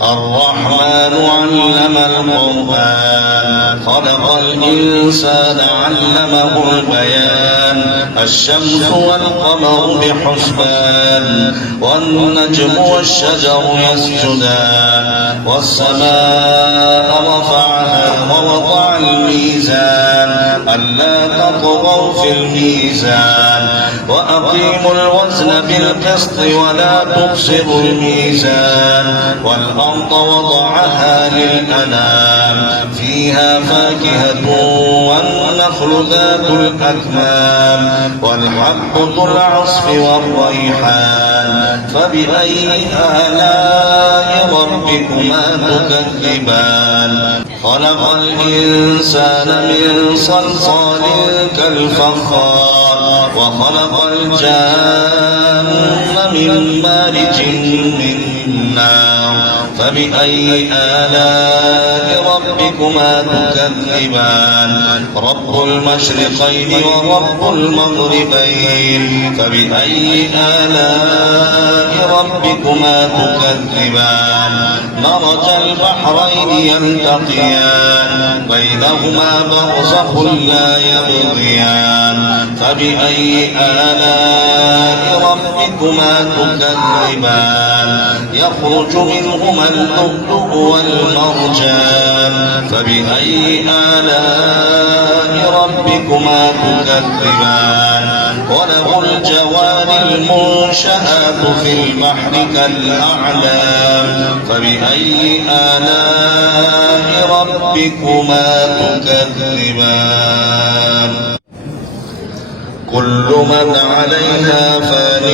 الرحمن علم القرآن خلق الإنسان علمه البيان الشمس والقمر بحسبان والنجم والشجر يسجدان والسماء رفعها ووضع الميزان ألا تطغوا في الميزان وأقيموا الوزن بالقسط ولا تخسروا الميزان والأرض وضعها للأنام فيها فاكهة والنخل ذات الأكمام والحب ذو العصف والريحان فبأي آلاء ربكما تكذبان خلق الإنسان من صلصال كالفخار وخلق الجان من مارج من نار فبأي آلاء ربكما تكذبان رب المشرقين ورب المغربين فبأي آلاء ربكما تكذبان مرج البحرين يلتقيان بينهما برزخ لا يبغيان فبأي آلاء ربكما تكذبان يخرج منهما اللؤلؤ والمرجان فبأي آلاء ربكما تكذبان وله الجوار المنشآت في البحر كالأعلام فبأي آلاء ربكما تكذبان كل من عليها فان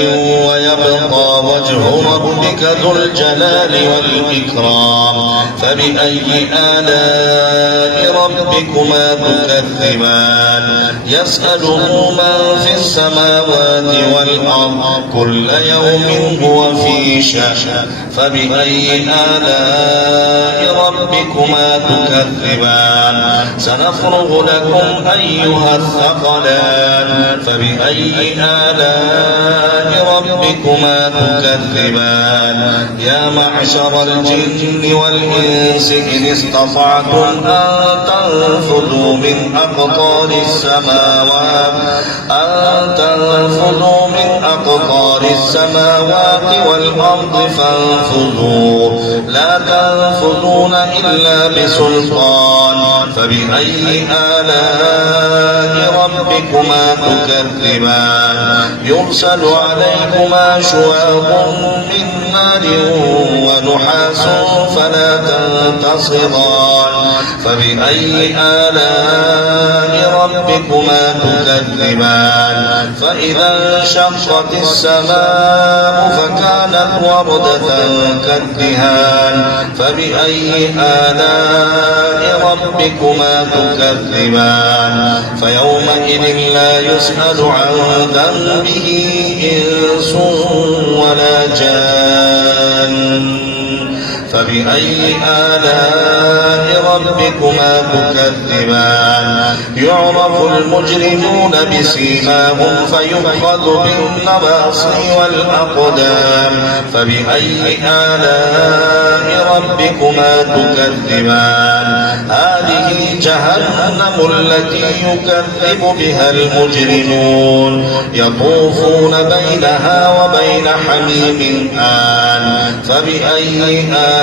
ويبقى وجه ربك ذو الجلال والإكرام فبأي آلاء ربكما تكذبان يسأله من في السماوات والأرض كل يوم هو في شأن فبأي آلاء ربكما تكذبان سنفرغ لكم أيها الثقلان فبأي آلاء ربكما تكذبان يا معشر الجن والإنس إن استطعتم أن تنفذوا من أقطار السماوات والأرض فانفذوا لا تنفذون إلا بسلطان فبأي آلاء ربكما تكذبان يرسل عليكما شواظ من نار ونحاس فلا تنتصران فبأي آلاء ربكما تكذبان فإذا انشقت السماء فكانت وردة كالدهان فبأي آلاء ربكما تكذبان فيومئذ لا يسأل عن ذنبه إنس ولا جان فبأي آلاء ربكما تكذبان يعرف المجرمون بسيماهم فيؤخذ بالنواصي والأقدام فبأي آلاء ربكما تكذبان هذه جهنم التي يكذب بها المجرمون يطوفون بينها وبين حميم آن فبأي آلاء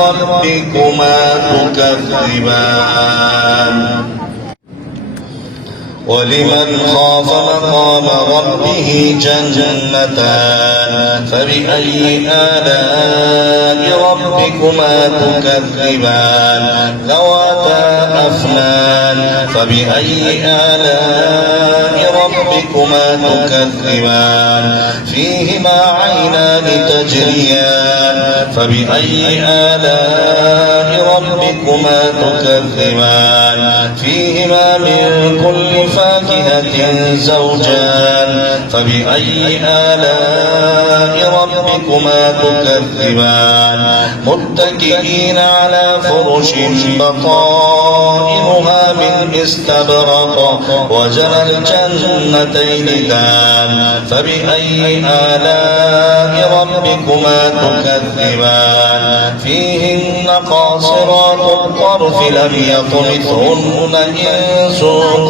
ربكما تكذبان ولمن خاف مقام ربه جنتان فبأي آلاء ربكما تكذبان ذواتا أفنان فبأي آلاء ربكما تكذبان فيهما عينان تجريان فبأي آلاء ربكما تكذبان فيهما من كل فاكهة فاكهة زوجان فبأي آلاء ربكما تكذبان متكئين على فرش بطائنها من استبرق وجنى الجنتين دان فبأي آلاء ربكما تكذبان فيهن قاصرات الطرف لم يطمثهن إنس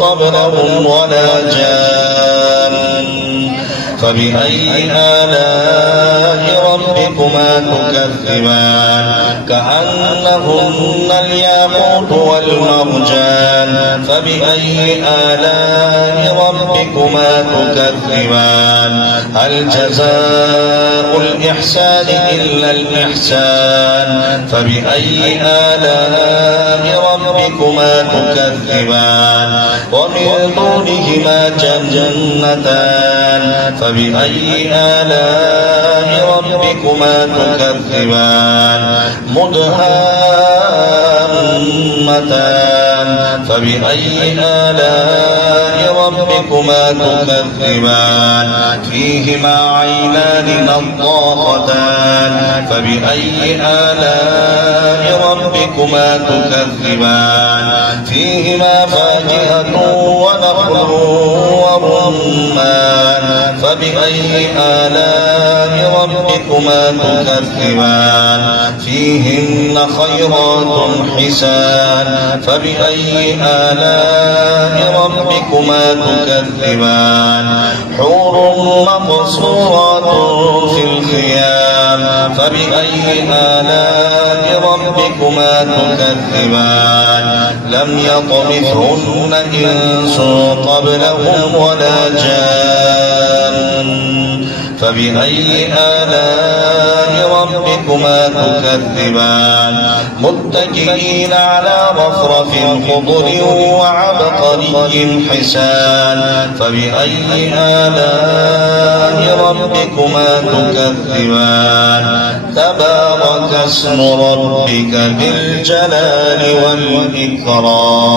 قبلهم ولا جان فبأي آلاء ربكما تكذبان كأنهن الياقوت والمرجان فبأي آلاء ربكما تكذبان هل جزاء الإحسان إلا الإحسان فبأي آلاء ربكما تكذبان ومن دونهما جنتان فبأي آلاء ربكما تكذبان مدهامتان فبأي آلاء ربكما تكذبان فيهما عينان نضاختان فبأي آلاء ربكما تكذبان فيهما فاكهة ونخل ورمان فبأي آلاء ربكما تكذبان فيهن خيرات حسان فبأي آلاء ربكما تكذبان حور مقصورات في الخيام فبأي آلاء ربكما تكذبان لم يطمثهن إنس قبلهم ولا جان فبأي آلاء ربكما تكذبان متكئين على رفرف خضر وعبقري حسان فبأي آلاء ربكما تكذبان تبارك اسم ربك ذي الجلال والإكرام.